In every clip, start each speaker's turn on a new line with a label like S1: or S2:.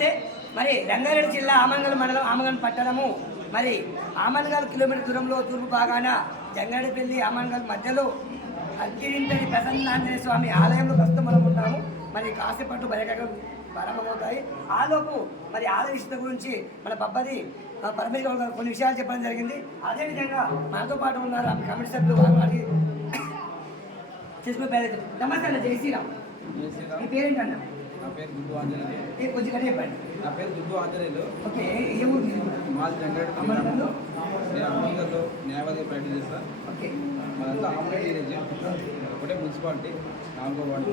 S1: నమస్తే మరి రంగారెడ్డి జిల్లా ఆమన్గల్ మండలం ఆమన్గల్ పట్టణము. మరి ఆమన్గల్ కిలోమీటర్ దూరంలో తూర్పు భాగాన జంగారెడ్డిపల్లి ఆమన్గల్ మధ్యలో అక్కిరింటని ప్రసన్నాంజనేయ స్వామి ఆలయంలో ప్రస్తుతం మనం ఉన్నాము. మరి కాసేపట్టు బయటకు ప్రారంభమవుతాయి. ఆలోపు మరి ఆలయ గురించి మన బబ్బది పరమేశ్వర గారు కొన్ని విషయాలు చెప్పడం జరిగింది. అదేవిధంగా మనతో పాటు ఉన్నారు ఆమె కమిటీ సభ్యులు వారు వారికి చేసుకునే నమస్తే అన్న జై శ్రీరామ్.
S2: జై శ్రీరామ్.
S1: మీ పేరేంటన్నా?
S2: నా పేరు ఆంజనేయులు.
S1: కొంచెం చెప్పండి.
S2: నా పేరు దుడ్డు ఆంజనేయులు.
S1: ఓకే ఏ ఊరు మీది?
S2: మాది జంగారెడ్డి
S1: అమర్నాథ్లో?
S2: నేను అమర్నాథ్లో న్యాయవాదిగా ప్రాక్టీస్ చేస్తాను
S1: ఓకే.
S2: మనంతా ఆమ్లెట్ విలేజ్ ఒకటే మున్సిపాలిటీ నాలుగో వార్డు.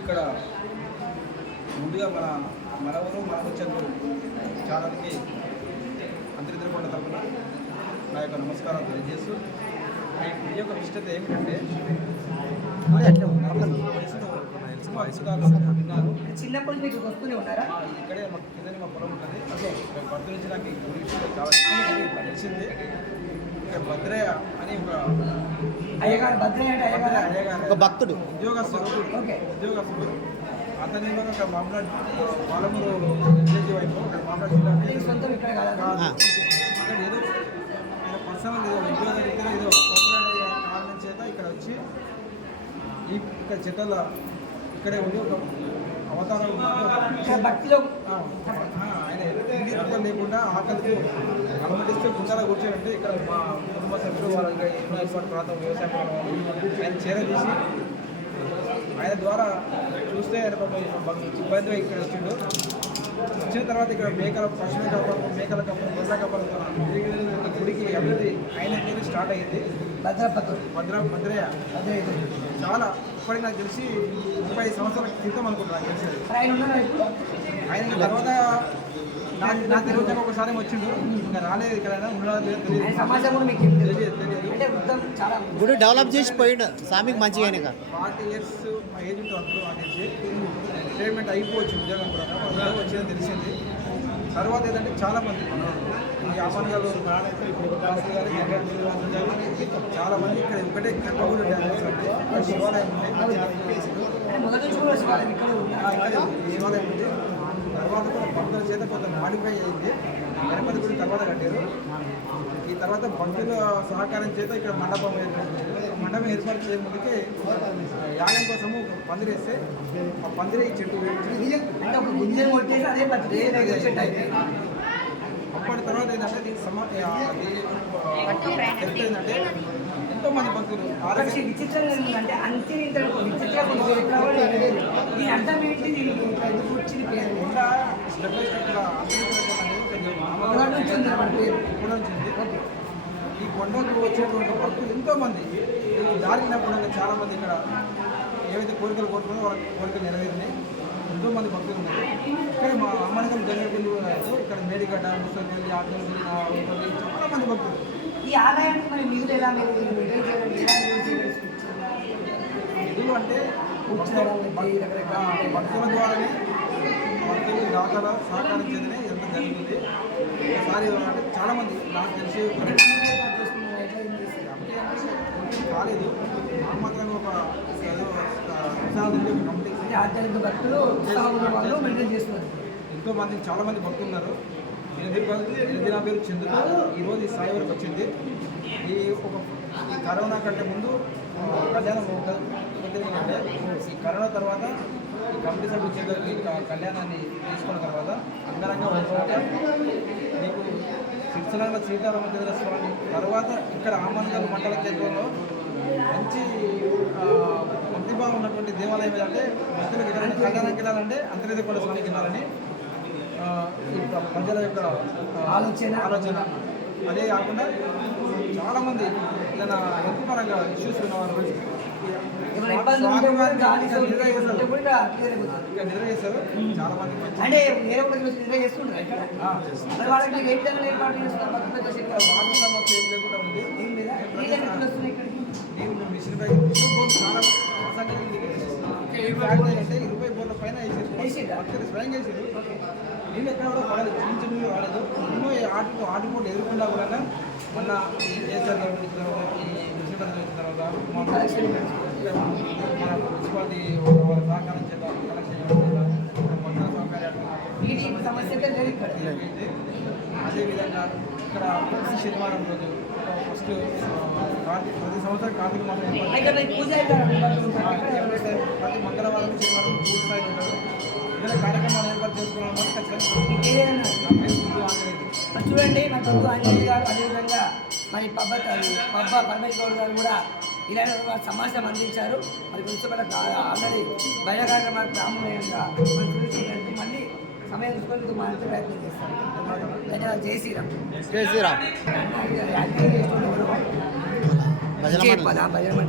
S2: ఇక్కడ ముందుగా మన మన ఊరు మన వచ్చేందుకు ఛానల్కి అంతరిద్రకొండ తరఫున నా యొక్క నమస్కారం తెలియజేస్తూ ఈ యొక్క విశిష్టత ఏమిటంటే
S1: చిన్నప్పటి నుంచి మీకు వస్తూనే ఉన్నారా?
S2: ఆ, ఇక్కడే మా కిందని మా పొలం ఉంటుంది. భద్ర నుంచి నాకు గుడి తెలిసింది. భద్రయ్య అని ఒక
S1: అయ్యగారు భద్రయ్య అంటే
S2: భద్రయ్య
S1: అయ్యగారు?
S2: అయ్యగారు.
S3: ఒక భక్తుడు.
S2: ఉద్యోగస్తుడు.
S1: ఓకే.
S2: ఉద్యోగస్తుడు. అతని ఒక మామూలు పాలమూరు విలేజ్ వైపు మామూలు జిల్లా
S1: కాదా?
S2: కాదు. ఇక్కడ ఏదో పర్సనల్ ఏదో ఉద్యోగ రీతిలో ఏదో పర్సనల్ కారణం చేత ఇక్కడ వచ్చి ఈ ఇక్కడ చెట్ల ఇక్కడే ఉండి ఒక అవతారం ఆయన లేకుండా ఆకలితో అనుమతిస్తే గుండాల కూర్చోబెట్టి ఇక్కడ మా కుటుంబ సభ్యులు వాళ్ళ ప్రాంతం వ్యవసాయ ఆయన చేరదీసి ఆయన ద్వారా చూస్తే ఆయన ఇబ్బందిగా ఇక్కడ వచ్చిండు. వచ్చిన తర్వాత ఇక్కడ మేకల పశువుల కాపాడు మేకల కాపాడు గొర్రెల కాపాడు గుడికి అభివృద్ధి ఆయన స్టార్ట్ అయ్యింది.
S1: భద్రపతులు
S2: భద్ర భద్రయ్య.
S1: భద్రయ్య
S2: చాలా ఇప్పటికి నాకు తెలిసి ముప్పై సంవత్సరాల క్రితం అనుకుంటున్నాను నాకు తెలిసి
S1: ఆయన
S2: తర్వాత నా నా తెలియక ఒకసారి వచ్చిండు. ఇంకా రాలేదు ఇక్కడ
S3: గుడి డెవలప్ చేసి పోయిండు. స్వామికి మంచిగా అయినాక
S2: ఫార్టీ ఇయర్స్ మా ఏజ్ ఉంటుంది అప్పుడు రిటైర్మెంట్ అయిపోవచ్చు ఉద్యోగం కూడా. వచ్చిందని తెలిసింది. తర్వాత ఏంటంటే చాలా మంది ఈ గారు భాస్కర్ గారు, జగన్ చాలా మంది ఇక్కడ ఒకటే గర్భగుడి డ్యాన్స్ అంటే శివాలయం ఉంది.
S1: శివాలయం
S2: ఉంది. తర్వాత కూడా భక్తుల చేత కొంత మాడిఫై అయింది. గణపతి గుడి తర్వాత కట్టారు. ఈ తర్వాత భక్తుల సహకారం చేత ఇక్కడ మండపం ఏర్పడింది. ఏర్పాటు చేయడం ముందుకే యాగం కోసము ఒక పందిరేస్తే ఆ పందిరే ఈ చెట్టు
S1: అంటే
S2: అప్పటి తర్వాత ఏంటంటే దీనికి సమా ఏంటంటే ఎంతో మంది భక్తులు ఆరోగ్య
S1: విచిత్రంగా ఏంటంటే అంతే ఇంత విచిత్రంగా. దీని అర్థం ఏంటి? దీనికి ఎందుకు వచ్చింది పేరు.
S2: ఇంకా స్టెప్ బై స్టెప్ ఇలా అభివృద్ధి ఈ కొండకు వచ్చేటువంటి భక్తులు ఎంతో మంది ఈ దారిన కూడా చాలా మంది ఇక్కడ ఏవైతే కోరికలు కోరుకున్నారో వాళ్ళ కోరికలు నెరవేరినాయి. ఎంతో మంది భక్తులు ఉన్నారు. ఇక్కడ మా అమ్మనగం జంగపల్లి ఇక్కడ మేడిగడ్డ ముసలి ఆటోపల్లి చాలా మంది భక్తులు.
S1: ఈ ఆదాయానికి మరి నిధులు ఎలా?
S2: నిధులు అంటే భక్తుల ద్వారానే భక్తులు దాతల సహకారం చేతనే ఎంత జరుగుతుంది. ఒకసారి అంటే చాలా మంది నాకు తెలిసి ఒక రెండు
S1: ఏర్పాటు చేసుకున్నారు, ఎట్లా ఏం
S2: మాత్రం ఒక
S1: అంటే ఆధ్యాత్మిక భక్తులు వాళ్ళు మెయింటైన్ చేస్తున్నారు.
S2: ఎంతో మంది చాలా మంది భక్తులు ఉన్నారు ఎనిమిది నా పేరు చంద్రుడు ఈరోజు ఈ స్థాయి వరకు వచ్చింది. ఈ ఒక ఈ కరోనా కంటే ముందు కళ్యాణం ఏంటంటే ఈ కరోనా తర్వాత ఈ కమిటీ సభ్యులు క- కళ్యాణాన్ని తీసుకున్న తర్వాత అంగరంగ వైభవంగా మీకు శిక్షణ సీతారామచంద్ర స్వామి తర్వాత ఇక్కడ ఆమన్గల్ మండల కేంద్రంలో మంచి భక్తిభావం ఉన్నటువంటి దేవాలయం ఏదంటే భక్తులకు ఎక్కడైనా కళ్యాణానికి వెళ్ళాలంటే అంతర్గత వెళ్ళాలని ఆ, ఈ ప్ర- ప్రజల యొక్క
S1: ఆలోచన.
S2: ఆలోచన. అదే కాకుండా చాలామంది ఏదైనా హెల్త్ పరంగా ఇష్యూస్ ఉన్నవారు
S1: కూడా కూడా అంటే వేరే ఒకటి నిద్ర చేస్తుంటారు ఇక్కడ?
S2: ఆ,
S1: మరి వాళ్ళకి ఏ విధంగా ఏర్పాటు చేస్తున్నారు?
S2: అంటే ఇరవై బోర్ల పైన? భక్తులు స్వయంగా వేసారు. నీళ్ళు ఎక్కడ కూడా పడలేదు చిన్న చిన్న నీళ్ళు రాలేదు ఎన్నో ఆటలు ఆటపోటు ఎదుర్కొన్నా కూడా మొన్న కేసీఆర్ గవర్నమెంట్ తర్వాత మా మున్సిపాలిటీ వాళ్ళ సహకారం చేత కలెక్షన్ సౌకర్యాలు అదేవిధంగా ఇక్కడ ప్రతి శనివారం రోజు ఫస్ట్ ప్రతి సంవత్సరం కార్తీక మాసం ప్రతి మంగళవారం శనివారం పూజ స్థాయి ఉంటారు. ఏదైనా కార్యక్రమాలు ఏర్పాటు చేసుకోవడం వల్ల ఖచ్చితంగా నా గుండు
S1: చూడండి మా తొమ్మిది ఆంజనేయ గారు అదేవిధంగా మరి పబ్బ పబ్బ పరమేశ్వర గారు కూడా ఇలాంటి సమాచారం అందించారు. మరి కొంచెం మన ఆల్రెడీ బయట కార్యక్రమాలు ప్రాముఖ్యంగా సమయం తీసుకొని మీకు మాట్లాడే ప్రయత్నం ధన్యవాదాలు. జై శ్రీరామ్.
S3: జై శ్రీరామ్.
S1: భజన మండలి.